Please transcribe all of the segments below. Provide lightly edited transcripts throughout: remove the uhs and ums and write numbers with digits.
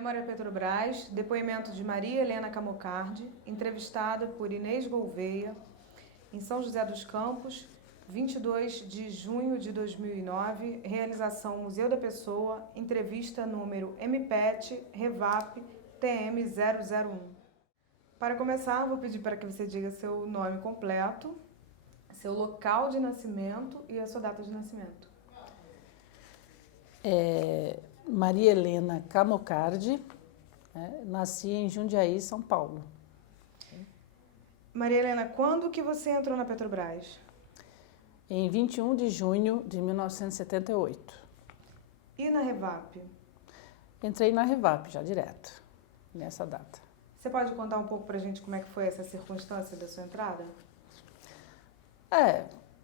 Memória Petrobras, depoimento de Maria Helena Camocardi, entrevistada por Inês Gouveia, em São José dos Campos, 22 de junho de 2009, realização Museu da Pessoa, entrevista número MPET, Revap, TM001. Para começar, vou pedir para que você diga seu nome completo, seu local de nascimento e a sua data de nascimento. Maria Helena Camocardi, nasci em Jundiaí, São Paulo. Maria Helena, quando que você entrou na Petrobras? Em 21 de junho de 1978. E na Revap? Entrei na Revap já direto, nessa data. Você pode contar um pouco pra gente como é que foi essa circunstância da sua entrada?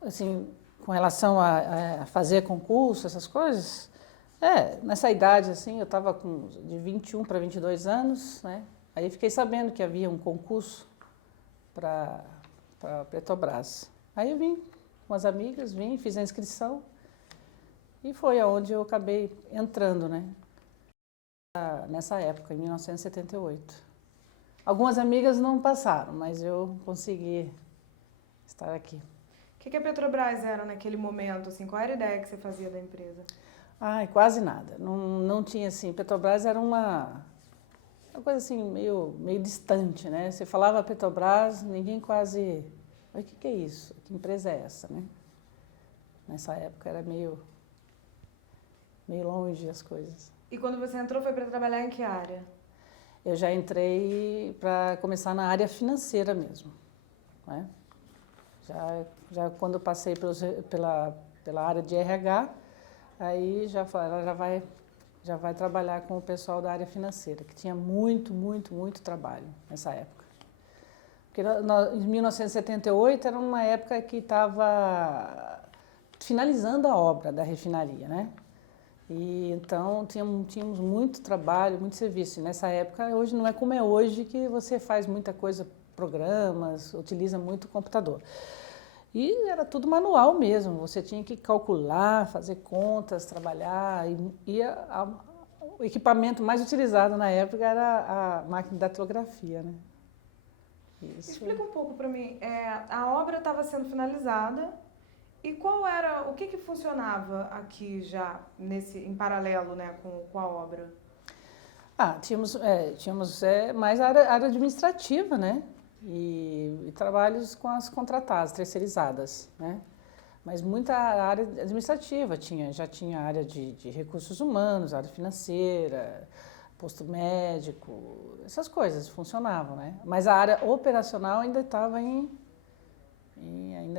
Assim, com relação a fazer concurso, essas coisas, nessa idade, assim, eu estava de 21 para 22 anos, né? Aí fiquei sabendo que havia um concurso para Petrobras. Aí eu vim com as amigas, fiz a inscrição e foi aonde eu acabei entrando, né? Nessa época, em 1978. Algumas amigas não passaram, mas eu consegui estar aqui. O que a Petrobras era naquele momento, assim? Qual era a ideia que você fazia da empresa? Quase nada. Não tinha assim. Petrobras era uma coisa assim meio distante, né? Você falava Petrobras, ninguém quase. O que é isso? Que empresa é essa, né? Nessa época era meio longe as coisas. E quando você entrou, foi para trabalhar em que área? Eu já entrei para começar na área financeira mesmo, né? Já quando eu passei pela área de RH, aí ela já vai trabalhar com o pessoal da área financeira, que tinha muito trabalho nessa época. Porque em 1978 era uma época que estava finalizando a obra da refinaria, né? E então tínhamos muito trabalho, muito serviço. E nessa época, hoje não é como é hoje, que você faz muita coisa, programas, utiliza muito o computador. E era tudo manual mesmo, você tinha que calcular, fazer contas, trabalhar. O equipamento mais utilizado na época era a máquina de datilografia, né? Isso. Explica um pouco para mim, a obra estava sendo finalizada e o que funcionava aqui já, em paralelo, né, com a obra? Tínhamos mais a área administrativa, né? E trabalhos com as contratadas, terceirizadas, né? Mas muita área administrativa, já tinha área de recursos humanos, área financeira, posto médico, essas coisas funcionavam, né? Mas a área operacional ainda estava ainda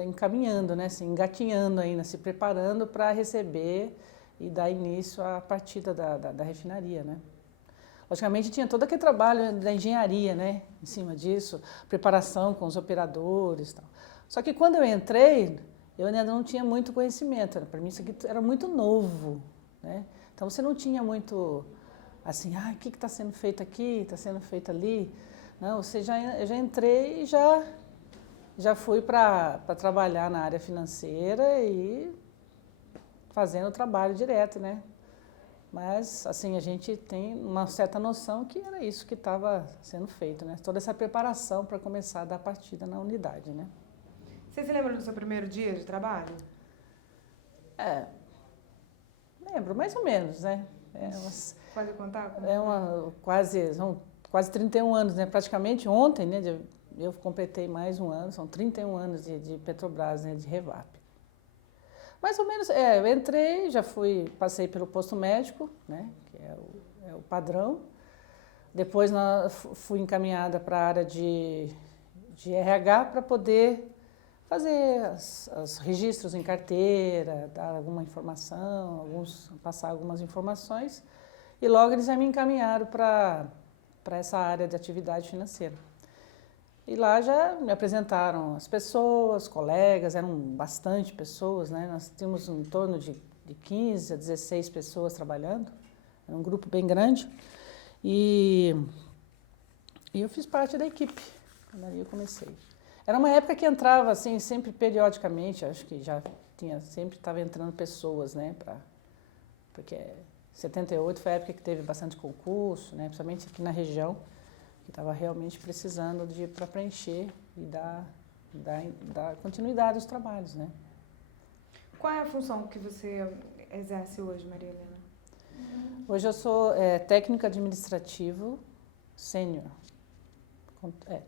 encaminhando, né? Assim, engatinhando ainda, se preparando para receber e dar início à partida da refinaria, né? Logicamente tinha todo aquele trabalho da engenharia, né, em cima disso, preparação com os operadores e tal. Só que quando eu entrei, eu ainda não tinha muito conhecimento, para mim isso aqui era muito novo, né? Então você não tinha muito, assim, o que está sendo feito aqui, está sendo feito ali. Não, eu já entrei e já fui para trabalhar na área financeira e fazendo o trabalho direto, né? Mas, assim, a gente tem uma certa noção que era isso que estava sendo feito, né? Toda essa preparação para começar a dar partida na unidade, né? Você se lembra do seu primeiro dia de trabalho? Lembro, mais ou menos, né? Pode contar? São quase 31 anos, né? Praticamente ontem, né? Eu completei mais um ano, são 31 anos de Petrobras, né? De Revap. Mais ou menos, eu entrei, passei pelo posto médico, né, que é o padrão. Depois fui encaminhada para a área de RH para poder fazer os registros em carteira, dar alguma informação, passar algumas informações. E logo eles já me encaminharam para essa área de atividade financeira. E lá já me apresentaram as pessoas, colegas, eram bastante pessoas, né? Nós tínhamos em torno de 15 a 16 pessoas trabalhando, era um grupo bem grande. E eu fiz parte da equipe, quando ali eu comecei. Era uma época que entrava, assim, sempre periodicamente, acho que sempre estava entrando pessoas, né? Porque 78 foi a época que teve bastante concurso, né? Principalmente aqui na região, que estava realmente precisando para preencher e dar continuidade aos trabalhos, né? Qual é a função que você exerce hoje, Maria Helena? Hoje eu sou técnico administrativo sênior.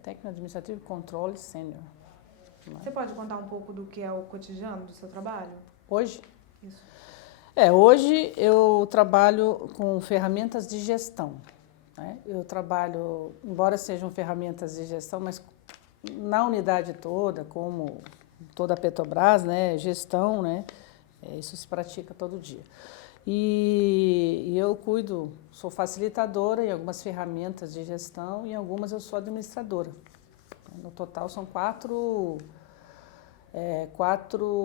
Técnico administrativo controle sênior. Você pode contar um pouco do que é o cotidiano do seu trabalho? Hoje? Isso. Hoje eu trabalho com ferramentas de gestão, né? Eu trabalho, embora sejam ferramentas de gestão, mas na unidade toda, como toda a Petrobras, né? Gestão, né? Isso se pratica todo dia. E eu cuido, sou facilitadora em algumas ferramentas de gestão e em algumas eu sou administradora. No total são quatro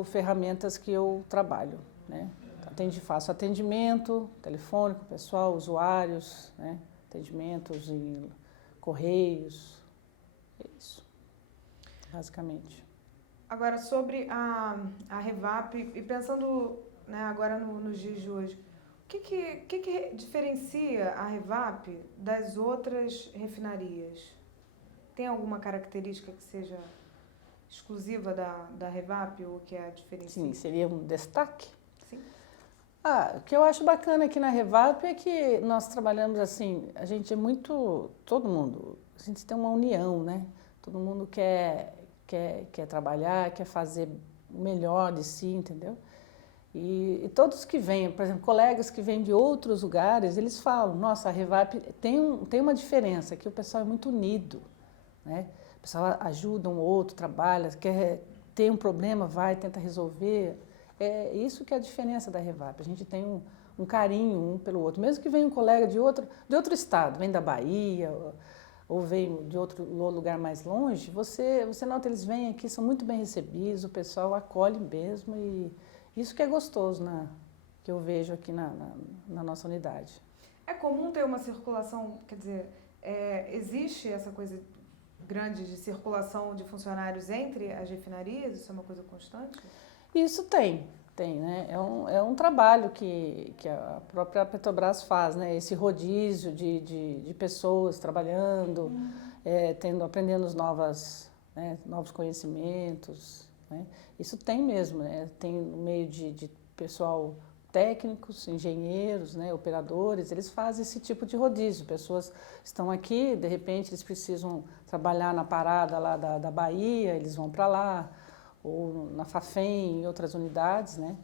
ferramentas que eu trabalho, né? Faço atendimento telefônico, pessoal, usuários, né? Atendimentos em correios, é isso, basicamente. Agora, sobre a Revap, e pensando, né, agora nos dias de hoje, o que diferencia a Revap das outras refinarias? Tem alguma característica que seja exclusiva da Revap ou que a diferencia? Sim, seria um destaque? Sim. O que eu acho bacana aqui na Revap é que nós trabalhamos assim, a gente é muito, todo mundo, a gente tem uma união, né? Todo mundo quer trabalhar, quer fazer o melhor de si, entendeu? E todos que vêm, por exemplo, colegas que vêm de outros lugares, eles falam, nossa, a Revap tem uma diferença, que o pessoal é muito unido, né? O pessoal ajuda um outro, trabalha, tem um problema, vai, tenta resolver. É isso que é a diferença da Revap, a gente tem um carinho um pelo outro, mesmo que venha um colega de outro estado, vem da Bahia, ou vem de outro lugar mais longe, você nota, eles vêm aqui, são muito bem recebidos, o pessoal acolhe mesmo e isso que é gostoso, que eu vejo aqui na nossa unidade. É comum ter uma circulação, quer dizer, existe essa coisa grande de circulação de funcionários entre as refinarias? Isso é uma coisa constante? Isso tem, né? É um trabalho que a própria Petrobras faz, né? Esse rodízio de pessoas trabalhando, aprendendo novos conhecimentos, né? Isso tem mesmo, né? Tem no meio de pessoal técnicos, engenheiros, né? Operadores, eles fazem esse tipo de rodízio. Pessoas estão aqui, de repente eles precisam trabalhar na parada lá da Bahia, eles vão para lá, ou na Fafem, em outras unidades, né?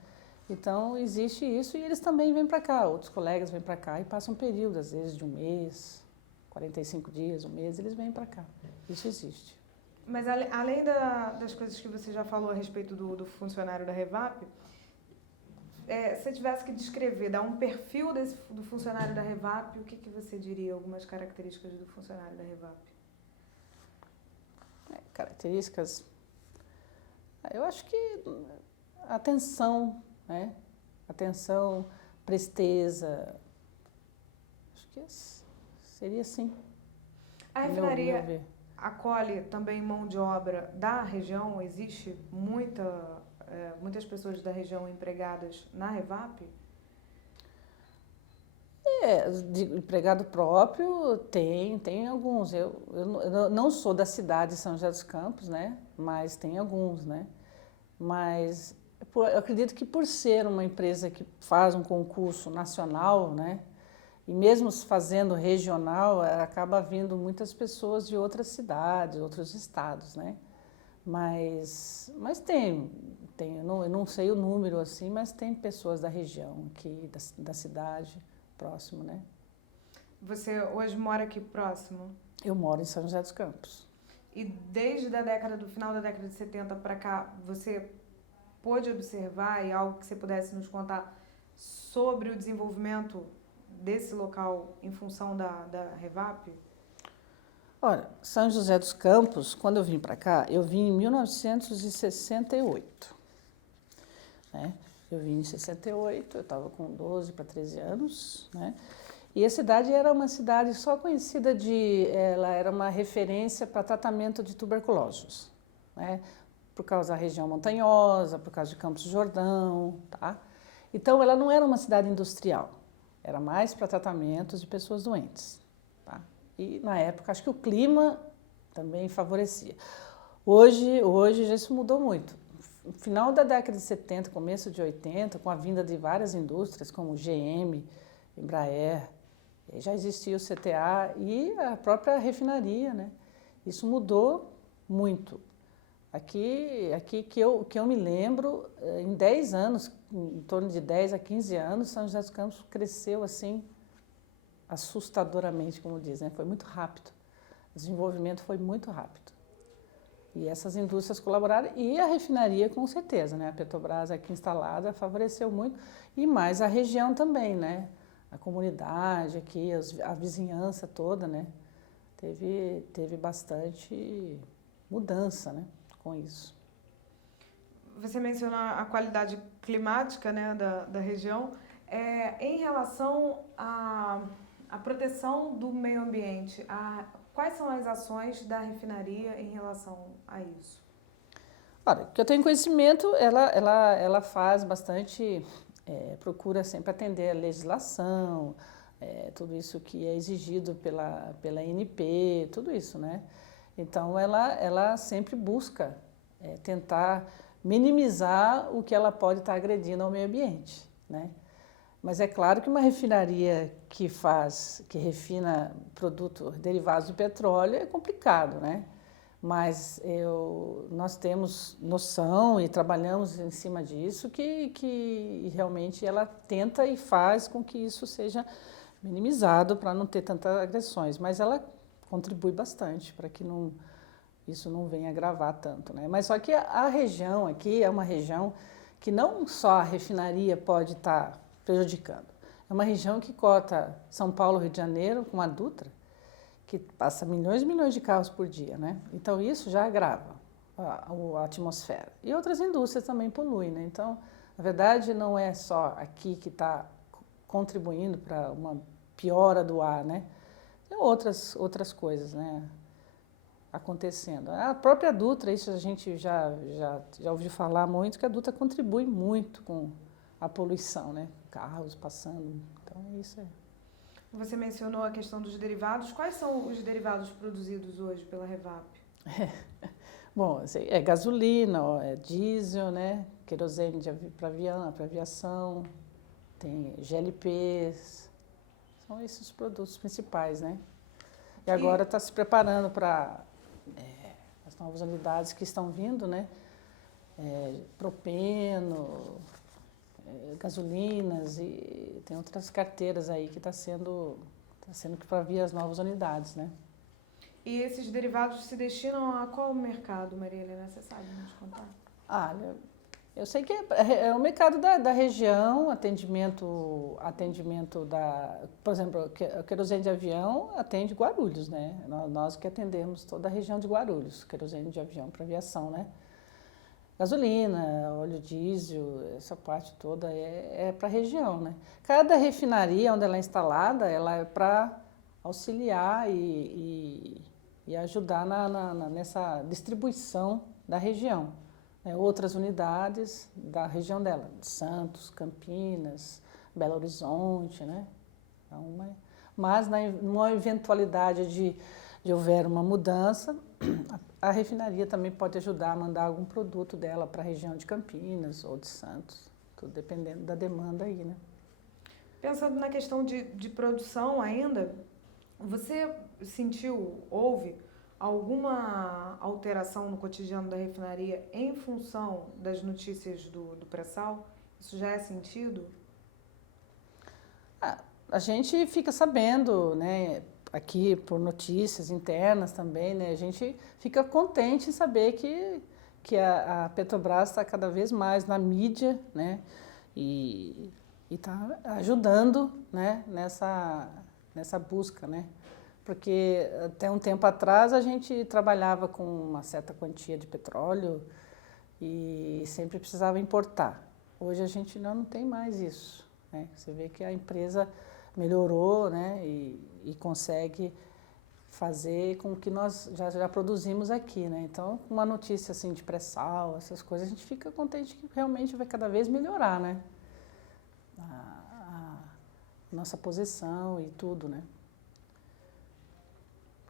Então, existe isso e eles também vêm para cá, outros colegas vêm para cá e passam um período, às vezes de um mês, 45 dias, um mês, eles vêm para cá. Isso existe. Mas além das coisas que você já falou a respeito do funcionário da Revap, se você tivesse que descrever, dar um perfil do funcionário da Revap, o que você diria, algumas características do funcionário da Revap? Características... Eu acho que atenção, né? Atenção, presteza, acho que seria assim. A refinaria acolhe também mão de obra da região? Existe muitas pessoas da região empregadas na Revap? De empregado próprio tem alguns. Eu não sou da cidade de São José dos Campos, né? Mas tem alguns, né? Mas eu acredito que por ser uma empresa que faz um concurso nacional, né? E mesmo fazendo regional, acaba vindo muitas pessoas de outras cidades, outros estados, né? Mas tem eu não sei o número assim, mas tem pessoas da região aqui, da cidade, próximo, né? Você hoje mora aqui próximo? Eu moro em São José dos Campos. E desde do final da década de 70 para cá, você pôde observar e algo que você pudesse nos contar sobre o desenvolvimento desse local em função da Revap? Olha, São José dos Campos, quando eu vim para cá, eu vim em 1968. Né? Eu vim em 68, eu estava com 12 para 13 anos, né? E a cidade era uma cidade só conhecida ela era uma referência para tratamento de tuberculosos, né? Por causa da região montanhosa, por causa de Campos do Jordão, tá? Então ela não era uma cidade industrial, era mais para tratamentos de pessoas doentes, tá? E na época acho que o clima também favorecia. Hoje já isso mudou muito. No final da década de 70, começo de 80, com a vinda de várias indústrias como GM, Embraer, já existia o CTA e a própria refinaria, né? Isso mudou muito. Aqui que eu me lembro, em 10 anos, em torno de 10 a 15 anos, São José dos Campos cresceu assim, assustadoramente, como dizem, né? Foi muito rápido. O desenvolvimento foi muito rápido. E essas indústrias colaboraram, e a refinaria com certeza, né? A Petrobras aqui instalada favoreceu muito, e mais a região também, né? A comunidade aqui, a vizinhança toda, né? Teve bastante mudança, né? Com isso. Você mencionou a qualidade climática, né, da região. Em relação à proteção do meio ambiente, quais são as ações da refinaria em relação a isso? Olha, que eu tenho conhecimento, ela faz bastante, procura sempre atender a legislação, tudo isso que é exigido pela ANP, tudo isso, né? Então, ela sempre busca tentar minimizar o que ela pode estar agredindo ao meio ambiente, né? Mas é claro que uma refinaria que refina produtos derivados do petróleo é complicado, né? Mas nós temos noção e trabalhamos em cima disso que realmente ela tenta e faz com que isso seja minimizado para não ter tantas agressões, mas ela contribui bastante para que isso não venha agravar tanto, né? Mas só que a região aqui é uma região que não só a refinaria pode estar prejudicando, é uma região que cota São Paulo, Rio de Janeiro, com a Dutra, que passa milhões e milhões de carros por dia, né? Então isso já agrava a atmosfera. E outras indústrias também poluem, né? Então, na verdade, não é só aqui que está contribuindo para uma piora do ar, né? Tem outras coisas, né, acontecendo. A própria Dutra, isso a gente já ouviu falar muito, que a Dutra contribui muito com a poluição, né? Carros passando, então isso é. Você mencionou a questão dos derivados. Quais são os derivados produzidos hoje pela Revap? Bom, é gasolina, é diesel, né? Querosene para aviação, tem GLPs, são esses os produtos principais, né? E agora está se preparando para as novas unidades que estão vindo, né? Propeno, gasolinas e tem outras carteiras aí que está sendo para vir as novas unidades, né? E esses derivados se destinam a qual mercado, Maria Helena? Você sabe nos contar? Eu sei que é o mercado da região, atendimento por exemplo, o querosene de avião atende Guarulhos, né? Nós que atendemos toda a região de Guarulhos, querosene de avião para aviação, né? Gasolina, óleo diesel, essa parte toda é para a região, né? Cada refinaria onde ela é instalada, ela é para auxiliar e ajudar nessa distribuição da região. Outras unidades da região dela, de Santos, Campinas, Belo Horizonte, né? Então, mas numa eventualidade de houver uma mudança, a refinaria também pode ajudar a mandar algum produto dela para a região de Campinas ou de Santos, tudo dependendo da demanda aí, né? Pensando na questão de produção ainda, você houve alguma alteração no cotidiano da refinaria em função das notícias do pré-sal? Isso já é sentido? A gente fica sabendo, né, aqui por notícias internas também, né, a gente fica contente em saber que a Petrobras está cada vez mais na mídia, né, e está ajudando, né, nessa busca, né. Porque até um tempo atrás a gente trabalhava com uma certa quantia de petróleo e sempre precisava importar. Hoje a gente não tem mais isso, né? Você vê que a empresa melhorou, né? E consegue fazer com que nós já produzimos aqui, né? Então, uma notícia assim de pré-sal, essas coisas, a gente fica contente que realmente vai cada vez melhorar, né? nossa posição e tudo, né?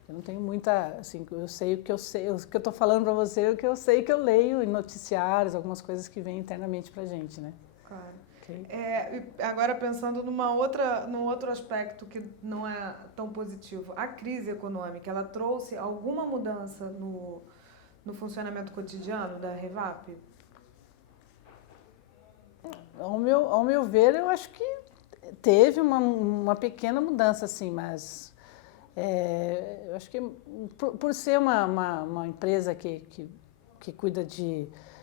Eu não tenho muita, assim, eu sei o que eu sei, o que eu estou falando para você, o que eu sei que eu leio em noticiários, algumas coisas que vêm internamente para a gente, né? Claro. Okay. E agora pensando num outro aspecto que não é tão positivo, a crise econômica, ela trouxe alguma mudança no funcionamento cotidiano da Revap? Ao meu ver, eu acho que teve uma pequena mudança, assim, mas eu acho que por ser uma empresa que cuida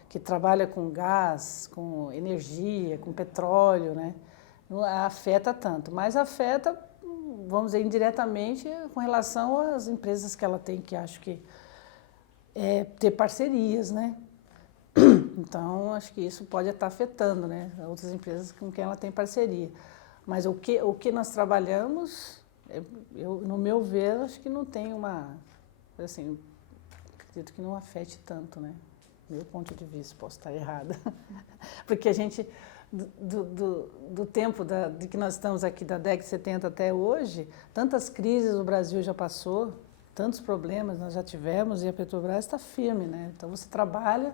que trabalha com gás, com energia, com petróleo, né, não afeta tanto, mas afeta, vamos dizer, indiretamente com relação às empresas que ela tem, que acho que ter parcerias, né? Então, acho que isso pode estar afetando, né, outras empresas com quem ela tem parceria. Mas o que nós trabalhamos, no meu ver, acho que não tem assim, acredito que não afete tanto, né? Meu ponto de vista, posso estar errada. Porque a gente, do tempo de que nós estamos aqui, da década de 70 até hoje, tantas crises o Brasil já passou, tantos problemas nós já tivemos e a Petrobras está firme, né? Então, você trabalha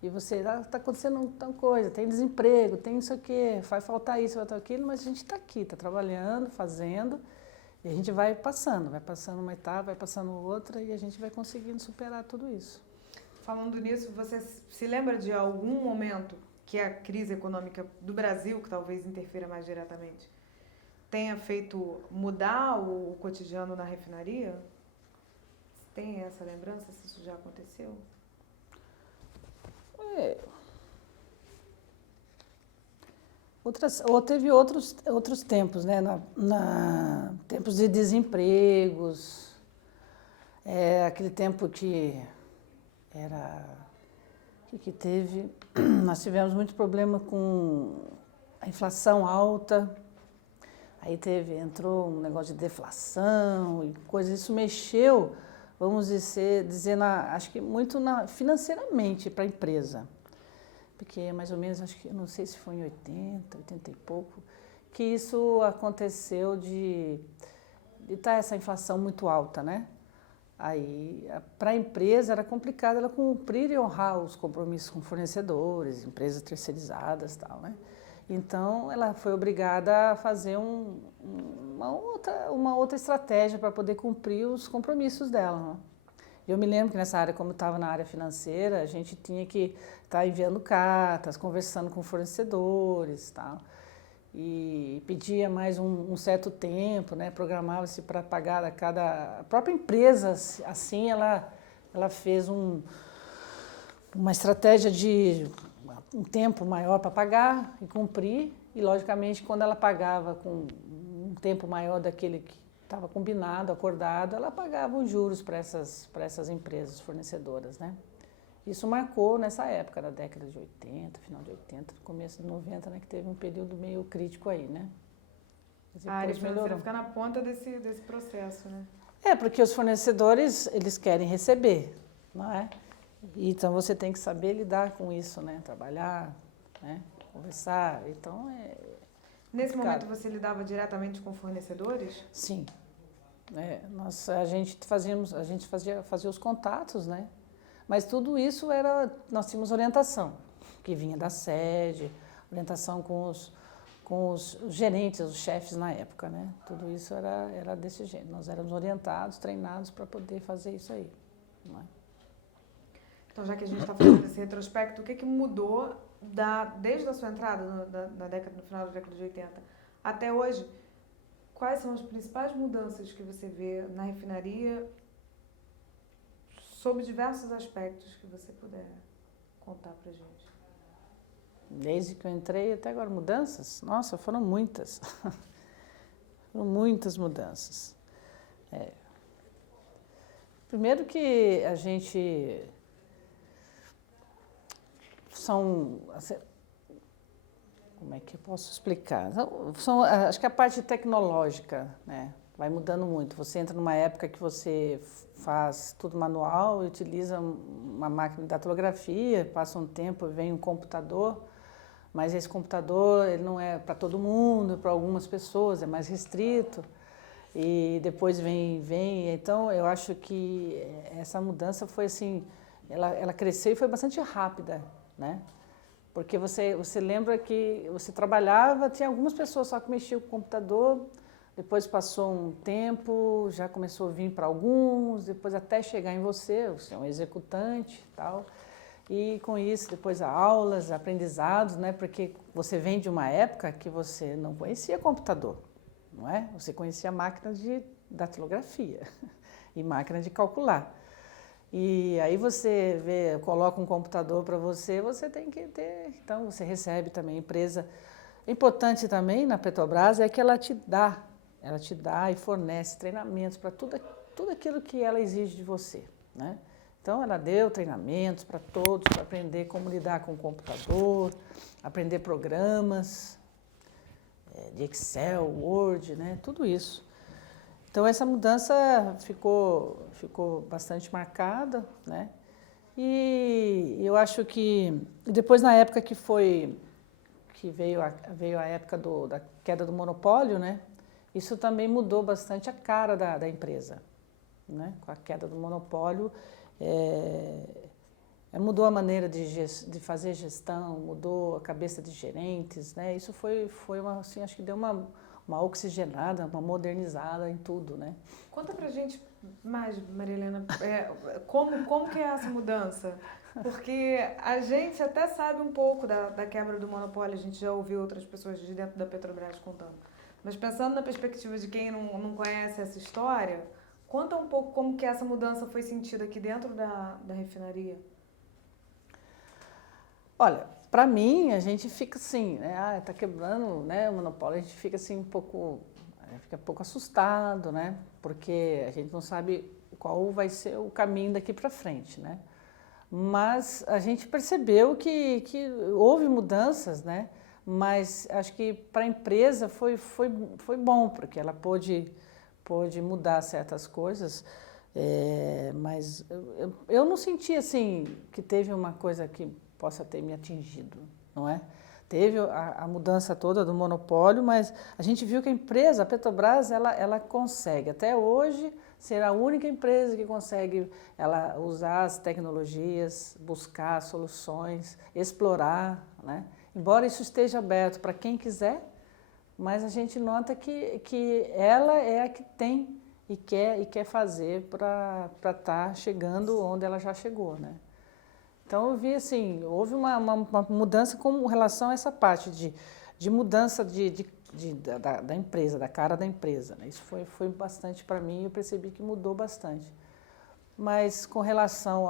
e você, está acontecendo tal coisa, tem desemprego, tem isso aqui, vai faltar isso, vai faltar aquilo, mas a gente está aqui, está trabalhando, fazendo, e a gente vai passando uma etapa, vai passando outra, e a gente vai conseguindo superar tudo isso. Falando nisso, você se lembra de algum momento que a crise econômica do Brasil, que talvez interfira mais diretamente, tenha feito mudar o cotidiano na refinaria? Tem essa lembrança, se isso já aconteceu? Teve outros tempos, né? Tempos de desempregos, aquele tempo que teve, nós tivemos muito problema com a inflação alta, aí entrou um negócio de deflação e coisas, isso mexeu, vamos dizer acho que muito financeiramente para a empresa. Porque mais ou menos, acho que, não sei se foi em 80 e pouco, que isso aconteceu de estar essa inflação muito alta, né? Aí, para a empresa era complicado ela cumprir e honrar os compromissos com fornecedores, empresas terceirizadas e tal, né? Então, ela foi obrigada a fazer uma outra estratégia para poder cumprir os compromissos dela, né? Eu me lembro que nessa área, como eu estava na área financeira, a gente tinha que estar enviando cartas, conversando com fornecedores e tal. E pedia mais um certo tempo, né? Programava-se para pagar a própria empresa, assim, ela fez uma estratégia de um tempo maior para pagar e cumprir. E, logicamente, quando ela pagava com um tempo maior daquele que estava combinado, acordado, ela pagava os juros para essas empresas fornecedoras, né? Isso marcou nessa época, na década de 80, final de 80, começo de 90, né, que teve um período meio crítico aí, né? A área financeira fica na ponta desse processo, né? Porque os fornecedores, eles querem receber, não é? Então, você tem que saber lidar com isso, né? Trabalhar, né? Conversar, então Nesse momento você lidava diretamente com fornecedores? Sim. A gente fazia os contatos, né? Mas tudo isso nós tínhamos orientação, que vinha da sede, orientação com os gerentes, os chefes na época, né? Tudo isso era desse jeito. Nós éramos orientados, treinados para poder fazer isso aí, não é? Então, já que a gente está fazendo esse retrospecto, o que mudou desde a sua entrada no final da década de 80 até hoje? Quais são as principais mudanças que você vê na refinaria, sob diversos aspectos que você puder contar pra gente? Desde que eu entrei até agora, mudanças? Nossa, foram muitas. Foram muitas mudanças. Primeiro que a gente... Como é que eu posso explicar? Acho que a parte tecnológica, né, vai mudando muito. Você entra numa época que você faz tudo manual, utiliza uma máquina de datilografia, passa um tempo, vem um computador, mas esse computador ele não é para todo mundo, para algumas pessoas é mais restrito. E depois vem. Então, eu acho que essa mudança foi assim, ela cresceu e foi bastante rápida, né? Porque você lembra que você trabalhava, tinha algumas pessoas só que mexiam com o computador, depois passou um tempo, já começou a vir para alguns, depois até chegar em você é um executante e tal. E com isso, depois aulas, aprendizados, né? Porque você vem de uma época que você não conhecia computador. Não é? Você conhecia máquina de datilografia e máquina de calcular. E aí você coloca um computador para você, você tem que ter. Então você recebe também empresa. O importante também na Petrobras é que ela te dá e fornece treinamentos para tudo aquilo que ela exige de você, né? Então ela deu treinamentos para todos, para aprender como lidar com o computador, aprender programas de Excel, Word, né? Tudo isso. Então essa mudança ficou bastante marcada, né? E eu acho que depois na época que veio a época da queda do monopólio, né? Isso também mudou bastante a cara da empresa, né? Com a queda do monopólio, mudou a maneira de fazer gestão, mudou a cabeça de gerentes, né? Isso foi assim, acho que deu uma oxigenada, uma modernizada em tudo, né? Conta pra gente mais, Maria Helena, como que é essa mudança? Porque a gente até sabe um pouco da quebra do monopólio, a gente já ouviu outras pessoas de dentro da Petrobras contando. Mas pensando na perspectiva de quem não conhece essa história, conta um pouco como que essa mudança foi sentida aqui dentro da refinaria. Olha, para mim, a gente fica assim, né? Tá quebrando, né, o monopólio, a gente fica assim um pouco assustado, né? Porque a gente não sabe qual vai ser o caminho daqui para frente, né? Mas a gente percebeu que houve mudanças, né? Mas acho que para a empresa foi bom, porque ela pôde mudar certas coisas. Mas eu não senti assim que teve uma coisa que possa ter me atingido, não é? Teve a mudança toda do monopólio, mas a gente viu que a empresa, a Petrobras, ela consegue, até hoje, ser a única empresa que consegue usar as tecnologias, buscar soluções, explorar, né? Embora isso esteja aberto para quem quiser, mas a gente nota que ela é a que tem e quer fazer para estar chegando onde ela já chegou, né? Então eu vi assim, houve uma mudança com relação a essa parte de mudança da empresa, da cara da empresa, né? Isso foi bastante para mim, eu percebi que mudou bastante. Mas com relação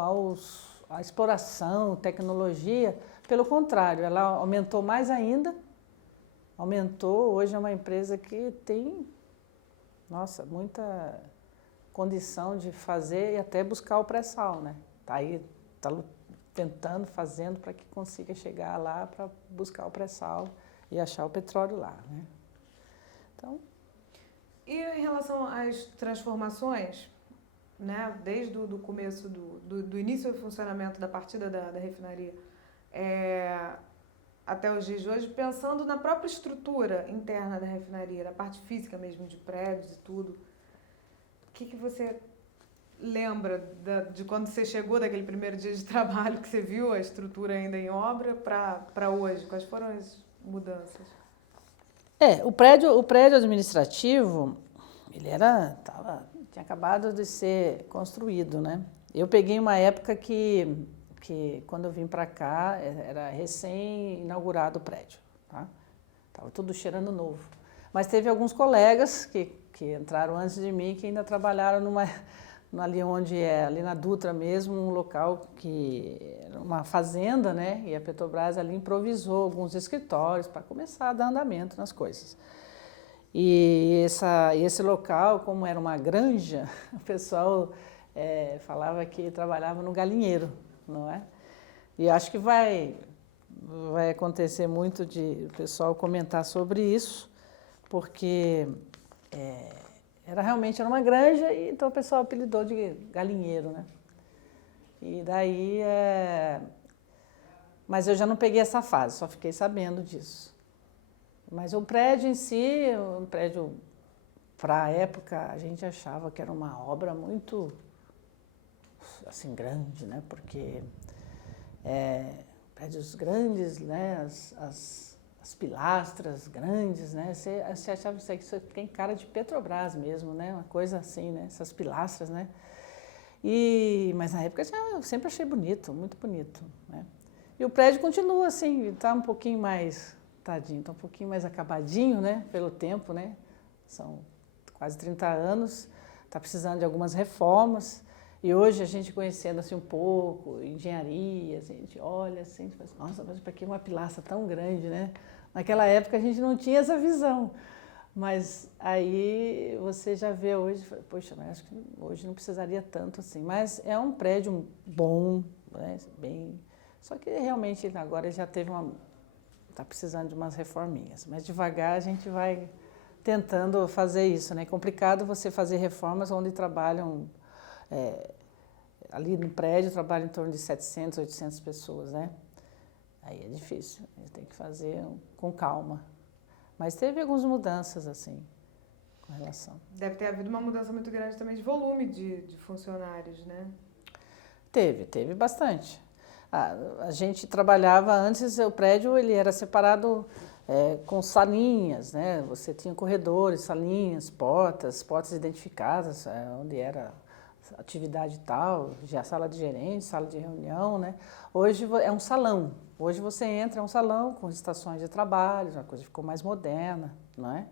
à exploração, tecnologia, pelo contrário, ela aumentou mais ainda, hoje é uma empresa que tem, nossa, muita condição de fazer e até buscar o pré-sal, né? Tá aí, tá tentando, fazendo para que consiga chegar lá para buscar o pré-sal e achar o petróleo lá, né? Então... E em relação às transformações, né, desde o começo do início do funcionamento da partida da refinaria até os dias de hoje, pensando na própria estrutura interna da refinaria, na parte física mesmo, de prédios e tudo, o que você lembra de quando você chegou daquele primeiro dia de trabalho, que você viu a estrutura ainda em obra, para hoje? Quais foram as mudanças? O prédio administrativo, ele tinha acabado de ser construído, né? Eu peguei uma época que quando eu vim para cá, era recém-inaugurado o prédio, tá? Estava tudo cheirando novo. Mas teve alguns colegas que entraram antes de mim, que ainda trabalharam ali na Dutra mesmo, um local que era uma fazenda, né? E a Petrobras ali improvisou alguns escritórios para começar a dar andamento nas coisas. E esse local, como era uma granja, o pessoal falava que trabalhava no galinheiro, não é? E acho que vai acontecer muito de o pessoal comentar sobre isso, porque realmente era uma granja, e então o pessoal apelidou de galinheiro, né? E daí Mas eu já não peguei essa fase, só fiquei sabendo disso. Mas o prédio em si, um prédio, para a época, a gente achava que era uma obra muito, assim, grande, né? Porque prédios grandes, né? As pilastras grandes, né? Você achava que isso tem cara de Petrobras mesmo, né? Uma coisa assim, né? Essas pilastras, né? Mas na época eu sempre achei bonito, muito bonito, né? E o prédio continua assim, está um pouquinho mais, tadinho, está um pouquinho mais acabadinho, né? Pelo tempo, né? São quase 30 anos, está precisando de algumas reformas. E hoje a gente conhecendo assim um pouco, engenharia, a gente olha assim, fala, nossa, mas para que uma pilastra tão grande, né? Naquela época a gente não tinha essa visão. Mas aí você já vê hoje, poxa, mas acho que hoje não precisaria tanto assim. Mas é um prédio bom, né? Bem, só que realmente agora já está precisando de umas reforminhas. Mas devagar a gente vai tentando fazer isso, né? É complicado você fazer reformas onde trabalham, ali no prédio trabalham em torno de 700, 800 pessoas, né? Aí é difícil, a gente tem que fazer com calma. Mas teve algumas mudanças, assim, com relação. Deve ter havido uma mudança muito grande também de volume de funcionários, né? Teve bastante. A gente trabalhava antes, o prédio ele era separado com salinhas, né? Você tinha corredores, salinhas, portas identificadas, onde era atividade tal, já sala de gerente, sala de reunião, né? Hoje é um salão. Hoje você entra, é um salão com estações de trabalho, uma coisa ficou mais moderna, não é?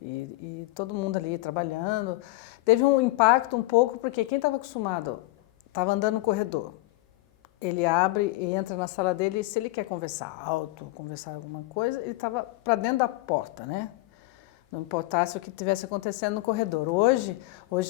E todo mundo ali trabalhando. Teve um impacto um pouco, porque quem estava acostumado, estava andando no corredor, ele abre e entra na sala dele e se ele quer conversar alto, conversar alguma coisa, ele estava para dentro da porta, né? Não importasse o que estivesse acontecendo no corredor. Hoje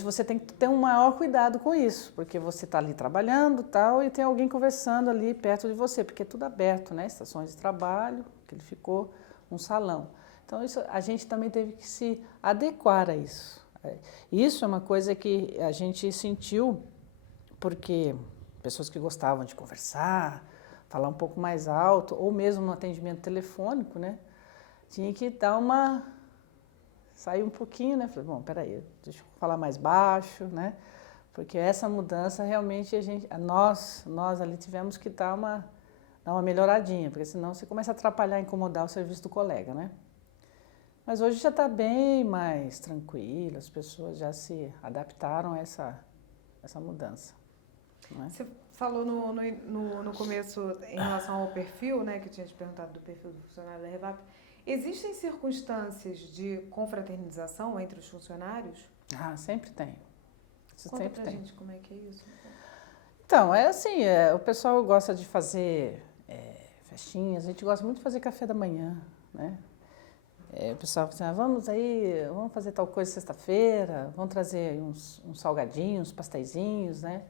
você tem que ter um maior cuidado com isso, porque você está ali trabalhando tal, e tem alguém conversando ali perto de você, porque é tudo aberto, né? Estações de trabalho, que ele ficou um salão. Então isso, a gente também teve que se adequar a isso. Isso é uma coisa que a gente sentiu, porque pessoas que gostavam de conversar, falar um pouco mais alto, ou mesmo no atendimento telefônico, né? Tinha que dar sair um pouquinho, né? Falei, bom, peraí, deixa eu falar mais baixo, né? Porque essa mudança realmente nós ali tivemos que dar uma melhoradinha, porque senão você começa a atrapalhar, incomodar o serviço do colega, né? Mas hoje já está bem mais tranquilo, as pessoas já se adaptaram a essa mudança. Não é? Você falou no começo em relação ao perfil, né, que eu tinha te perguntado do perfil do funcionário da Revap. Existem circunstâncias de confraternização entre os funcionários? Ah, sempre tem. Conta pra gente como é que é isso. Então, é assim, o pessoal gosta de fazer festinhas, a gente gosta muito de fazer café da manhã, né? O pessoal fala assim, vamos fazer tal coisa sexta-feira, vamos trazer uns salgadinhos, uns pasteizinhos, né?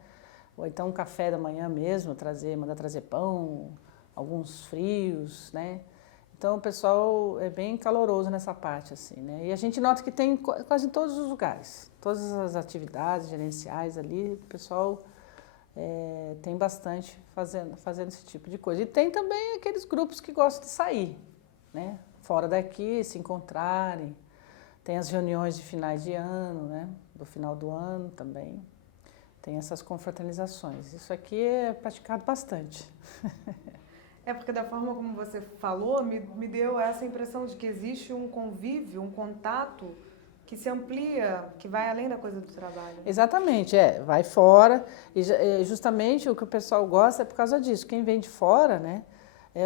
Ou então um café da manhã mesmo, mandar trazer pão, alguns frios, né? Então o pessoal é bem caloroso nessa parte, assim, né? E a gente nota que tem quase em todos os lugares, todas as atividades gerenciais ali, o pessoal tem bastante fazendo esse tipo de coisa. E tem também aqueles grupos que gostam de sair, né? Fora daqui, se encontrarem. Tem as reuniões de finais de ano, né? Do final do ano também. Tem essas confraternizações. Isso aqui é praticado bastante. É porque da forma como você falou, me deu essa impressão de que existe um convívio, um contato que se amplia, que vai além da coisa do trabalho. Exatamente, vai fora. E justamente o que o pessoal gosta é por causa disso. Quem vem de fora, né?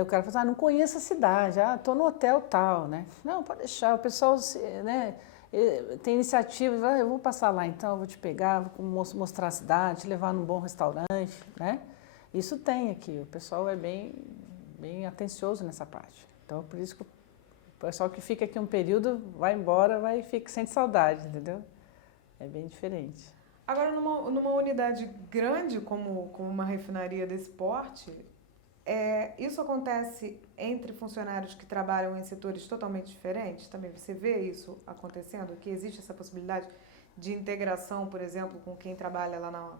O cara fala, não conheço a cidade, estou no hotel tal, né? Não, pode deixar, o pessoal, né? Tem iniciativas, eu vou passar lá então, eu vou te pegar, vou mostrar a cidade, te levar num bom restaurante, né? Isso tem aqui, o pessoal é bem atencioso nessa parte. Então, por isso que o pessoal que fica aqui um período vai embora, sente saudade, entendeu? É bem diferente. Agora, numa unidade grande como uma refinaria desse porte, isso acontece entre funcionários que trabalham em setores totalmente diferentes? Também você vê isso acontecendo? Que existe essa possibilidade de integração, por exemplo, com quem trabalha lá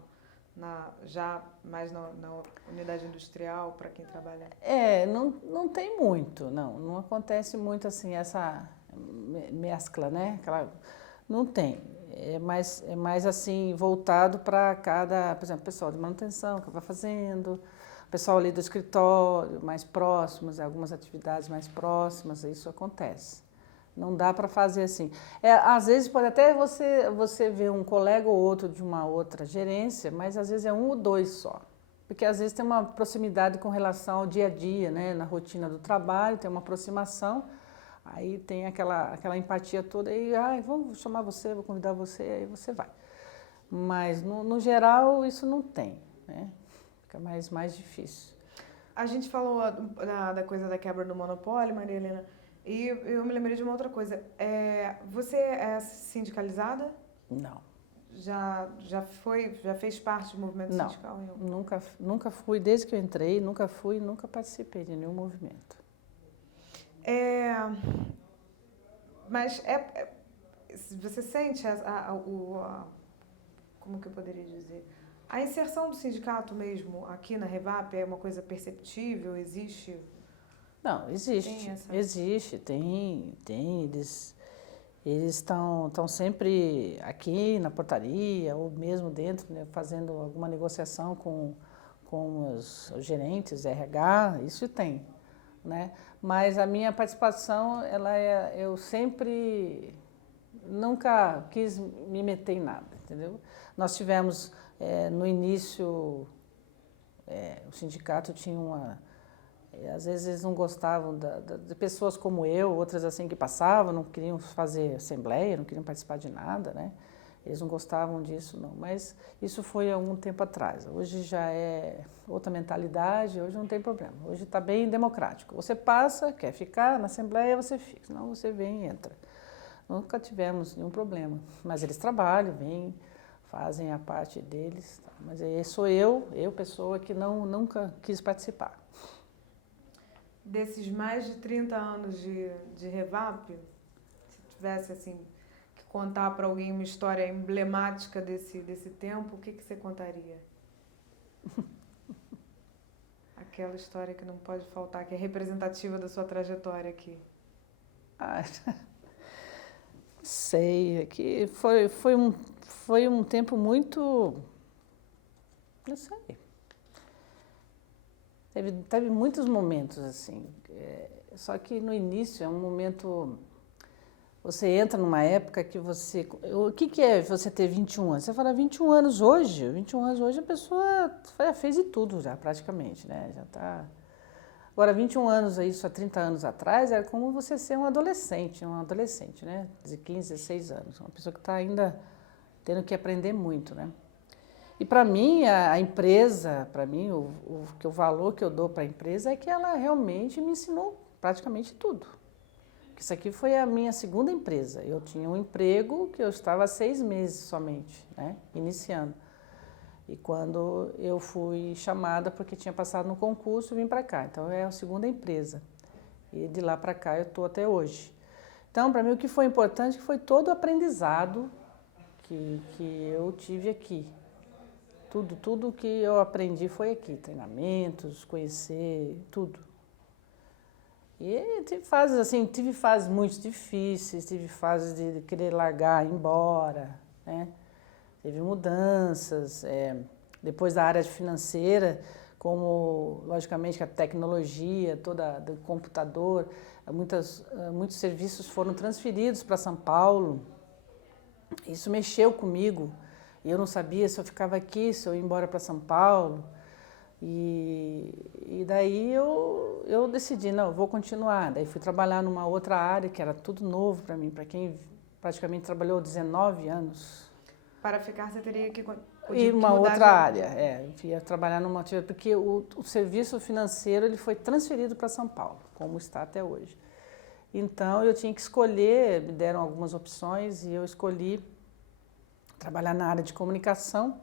já mais na unidade industrial, para quem trabalha? Não tem muito, não acontece muito assim, essa mescla, né? Não tem, é mais assim, voltado para cada, por exemplo, pessoal de manutenção que vai fazendo, pessoal ali do escritório, mais próximos, algumas atividades mais próximas, isso acontece. Não dá para fazer assim. Às vezes pode até você ver um colega ou outro de uma outra gerência, mas às vezes é um ou dois só. Porque às vezes tem uma proximidade com relação ao dia a dia, né? Na rotina do trabalho, tem uma aproximação, aí tem aquela empatia toda, e vou chamar você, vou convidar você, aí você vai. Mas no geral isso não tem, né? Fica mais difícil. A gente falou da coisa da quebra do monopólio, Maria Helena, e eu me lembrei de uma outra coisa. Você é sindicalizada? Não. Já fez parte do movimento sindical? Não, nunca fui, desde que eu entrei, nunca participei de nenhum movimento. Mas você sente como que eu poderia dizer? A inserção do sindicato mesmo aqui na Revap é uma coisa perceptível? Existe? Não, existe, tem, eles estão sempre aqui na portaria ou mesmo dentro, né, fazendo alguma negociação com os gerentes, RH, isso tem, né? Mas a minha participação, eu sempre, nunca quis me meter em nada, entendeu? Nós tivemos, no início, o sindicato tinha às vezes eles não gostavam de pessoas como eu, outras assim que passavam, não queriam fazer assembleia, não queriam participar de nada, né? Eles não gostavam disso, não. Mas isso foi há algum tempo atrás. Hoje já é outra mentalidade, hoje não tem problema. Hoje está bem democrático. Você passa, quer ficar na assembleia, você fica. Senão você vem e entra. Nunca tivemos nenhum problema. Mas eles trabalham, vêm, fazem a parte deles. Mas sou eu pessoa que nunca quis participar. Desses mais de 30 anos de Revap, se tivesse assim, que contar para alguém uma história emblemática desse tempo, o que você contaria? Aquela história que não pode faltar, que é representativa da sua trajetória aqui. Sei, que foi um tempo muito, não sei. Teve muitos momentos assim, só que no início é um momento, você entra numa época que você, o que é você ter 21 anos? Você fala 21 anos hoje a pessoa fez de tudo já praticamente, né? Já tá. Agora 21 anos, isso há 30 anos atrás, era como você ser um adolescente, né? De 15, 16 anos, uma pessoa que está ainda tendo que aprender muito, né? E para mim, a empresa, para mim, o valor que eu dou para a empresa é que ela realmente me ensinou praticamente tudo. Isso aqui foi a minha segunda empresa. Eu tinha um emprego que eu estava há 6 meses somente, né, iniciando. E quando eu fui chamada, porque tinha passado no concurso, eu vim para cá. Então, é a segunda empresa. E de lá para cá eu estou até hoje. Então, para mim, o que foi importante foi todo o aprendizado que eu tive aqui. Tudo que eu aprendi foi aqui, treinamentos, conhecer, tudo. E tive fases muito difíceis, tive fases de querer largar, ir embora, né? Teve mudanças, depois da área financeira, como, logicamente, a tecnologia, toda do computador, muitos serviços foram transferidos para São Paulo. Isso mexeu comigo. Eu não sabia se eu ficava aqui, se eu ia embora para São Paulo. E daí eu decidi, não, eu vou continuar. Daí fui trabalhar numa outra área, que era tudo novo para mim, para quem praticamente trabalhou 19 anos. Para ficar, você teria que ir uma outra área, ia trabalhar numa atividade, porque o serviço financeiro ele foi transferido para São Paulo, como está até hoje. Então eu tinha que escolher, me deram algumas opções e eu escolhi trabalhar na área de comunicação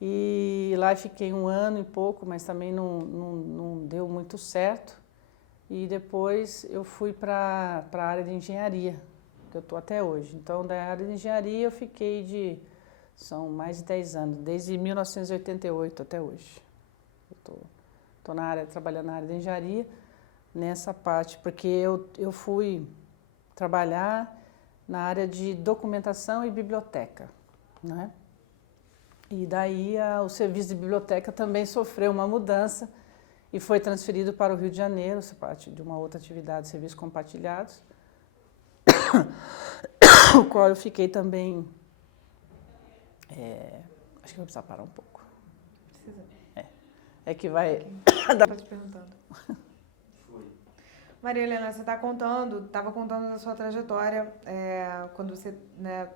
e lá fiquei 1 ano e pouco, mas também não deu muito certo. E depois eu fui para a área de engenharia, que eu estou até hoje. Então, da área de engenharia eu fiquei de São mais de 10 anos, desde 1988 até hoje. Eu tô na área, trabalhando na área de engenharia, nessa parte, porque eu fui trabalhar na área de documentação e biblioteca, né? E daí o serviço de biblioteca também sofreu uma mudança e foi transferido para o Rio de Janeiro, essa parte de uma outra atividade, serviços compartilhados, o qual eu fiquei também. Acho que vou precisar parar um pouco. Precisa. É que vai. Estou te perguntando. Maria Helena, você estava contando da sua trajetória quando você, né,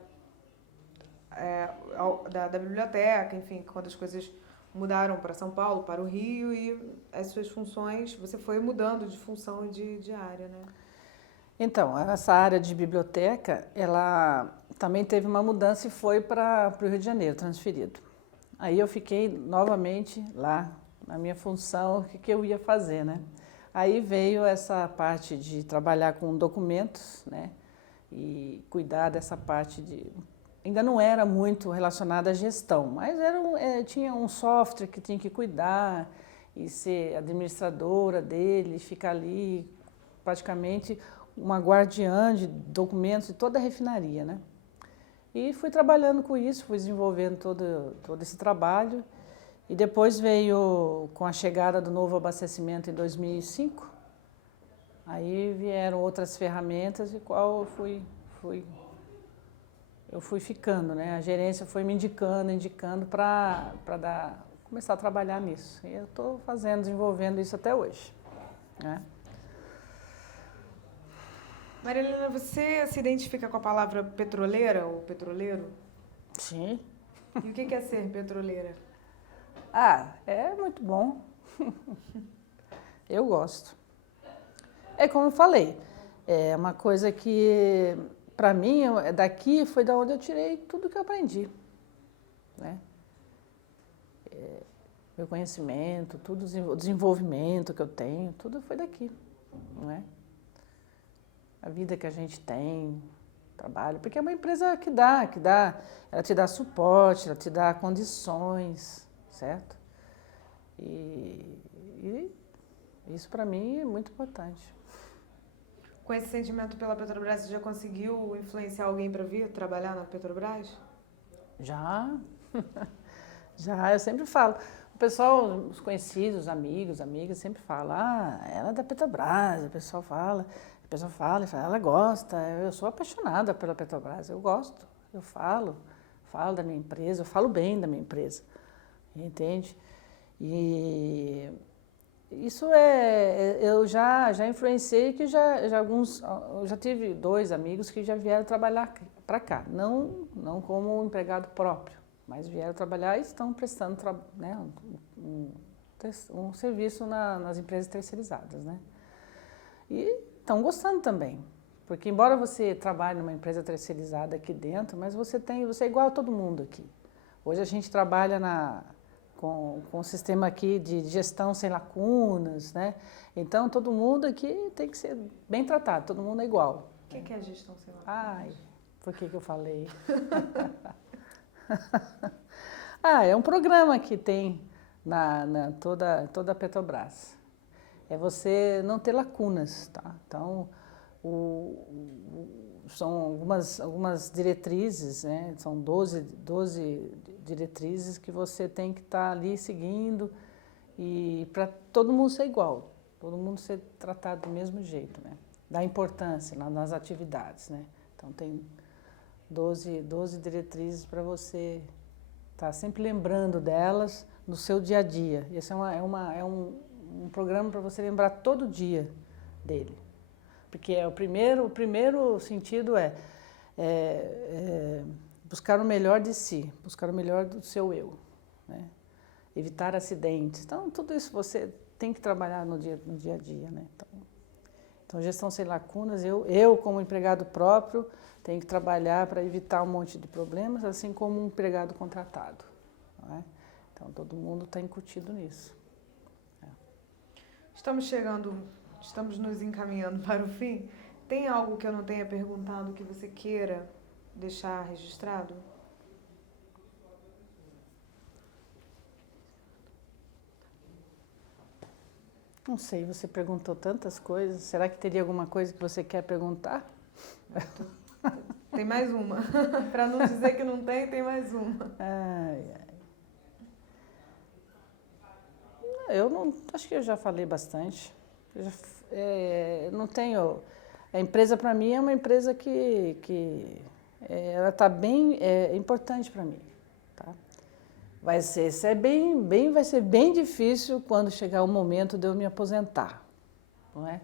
da biblioteca, enfim, quando as coisas mudaram para São Paulo, para o Rio, e as suas funções, você foi mudando de função e de área, né? Então, essa área de biblioteca, ela também teve uma mudança e foi para o Rio de Janeiro, transferido. Aí eu fiquei novamente lá, na minha função, o que eu ia fazer, né? Aí veio essa parte de trabalhar com documentos, né? E cuidar dessa parte de... Ainda não era muito relacionada à gestão, mas tinha um software que tinha que cuidar e ser administradora dele, ficar ali praticamente uma guardiã de documentos de toda a refinaria, né? E fui trabalhando com isso, fui desenvolvendo todo esse trabalho. E depois veio, com a chegada do novo abastecimento em 2005, aí vieram outras ferramentas e qual eu fui ficando, né? A gerência foi me indicando para começar a trabalhar nisso. E eu estou desenvolvendo isso até hoje, né? Maria Helena, você se identifica com a palavra petroleira ou petroleiro? Sim. E o que é ser petroleira? É muito bom. Eu gosto. É como eu falei, é uma coisa que, para mim, daqui foi da onde eu tirei tudo que eu aprendi, né? Meu conhecimento, tudo o desenvolvimento que eu tenho, tudo foi daqui, não é? A vida que a gente tem, trabalho, porque é uma empresa que dá, ela te dá suporte, ela te dá condições, certo? E isso para mim é muito importante. Com esse sentimento pela Petrobras, você já conseguiu influenciar alguém para vir trabalhar na Petrobras? Já, já, eu sempre falo. O pessoal, os conhecidos, amigos, amigas, sempre falam, ela é da Petrobras, o pessoal fala, ela gosta, eu sou apaixonada pela Petrobras, eu gosto, eu falo da minha empresa, eu falo bem da minha empresa, entende? E isso eu já influenciei que eu já tive 2 amigos que já vieram trabalhar para cá, não como empregado próprio, mas vieram trabalhar e estão prestando né, um serviço nas empresas terceirizadas, né? E estão gostando também, porque embora você trabalhe numa empresa terceirizada aqui dentro, mas você é igual a todo mundo aqui. Hoje a gente trabalha com um sistema aqui de gestão sem lacunas, né? Então todo mundo aqui tem que ser bem tratado, todo mundo é igual. O que é gestão sem lacunas? Por que eu falei? É um programa que tem toda a Petrobras. É você não ter lacunas, tá? Então, são algumas diretrizes, né? São 12 diretrizes que você tem que estar ali seguindo e para todo mundo ser igual, todo mundo ser tratado do mesmo jeito, né? Dar importância nas atividades, né? Então, tem 12 diretrizes para você estar sempre lembrando delas no seu dia a dia. Esse é um programa para você lembrar todo dia dele. Porque o primeiro sentido é buscar o melhor de si, buscar o melhor do seu eu, né? Evitar acidentes. Então, tudo isso você tem que trabalhar no dia a dia, né? Então gestão sem lacunas, eu como empregado próprio, tenho que trabalhar para evitar um monte de problemas, assim como um empregado contratado, não é? Então, todo mundo está incutido nisso. Estamos nos encaminhando para o fim. Tem algo que eu não tenha perguntado que você queira deixar registrado? Não sei, você perguntou tantas coisas. Será que teria alguma coisa que você quer perguntar? Tem mais uma. Para não dizer que não tem, tem mais uma. Ai, ai. Eu não, acho que eu já falei bastante. Não tenho. A empresa para mim é uma empresa que ela está bem importante para mim, tá? Vai ser bem difícil quando chegar o momento de eu me aposentar, não é?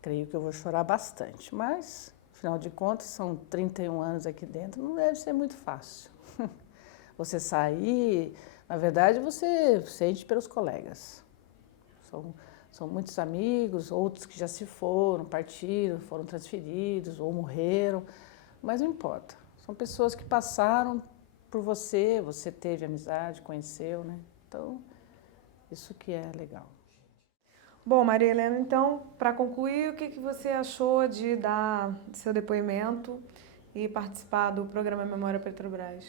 Creio que eu vou chorar bastante, mas afinal de contas são 31 anos aqui dentro, não deve ser muito fácil. Você sair, na verdade você sente pelos colegas. São muitos amigos, outros que já se foram, partiram, foram transferidos ou morreram, mas não importa. São pessoas que passaram por você, você teve amizade, conheceu, né? Então, isso que é legal. Bom, Maria Helena, então, para concluir, o que você achou de dar seu depoimento e participar do programa Memória Petrobras?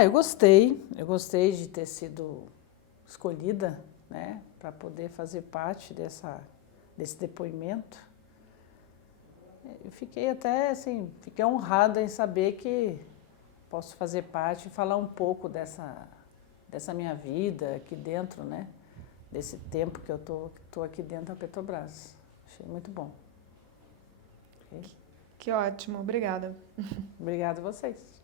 Eu gostei de ter sido escolhida, né, para poder fazer parte desse depoimento. Eu fiquei até assim, fiquei honrada em saber que posso fazer parte e falar um pouco dessa minha vida aqui dentro, né, desse tempo que eu tô aqui dentro da Petrobras. Achei muito bom. Okay? Que ótimo, obrigada. Obrigada a vocês.